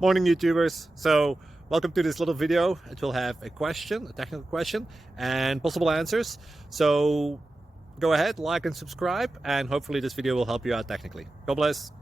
Morning, YouTubers. So welcome to this little video. It will have a question, a technical question, and possible answers. So go ahead, like and subscribe, and hopefully this video will help you out technically. God bless.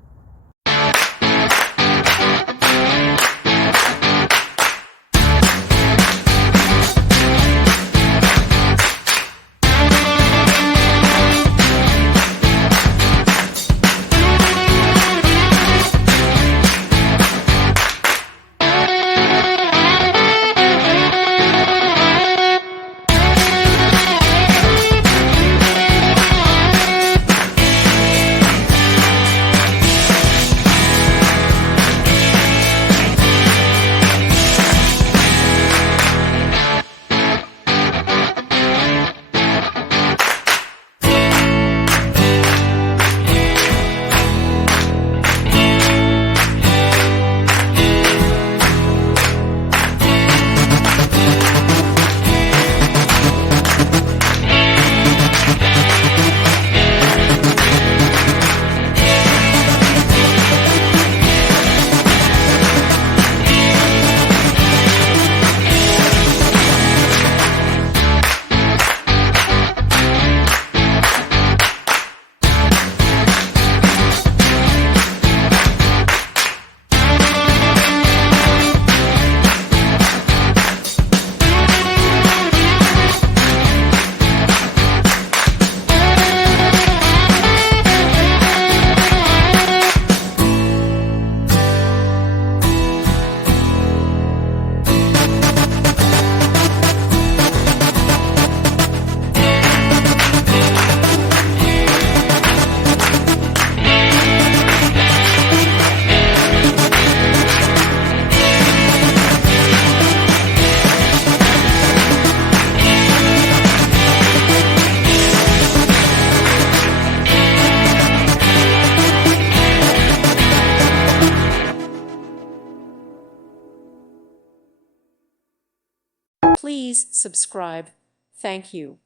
Please subscribe. Thank you.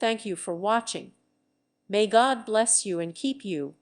Thank you for watching. May God bless you and keep you.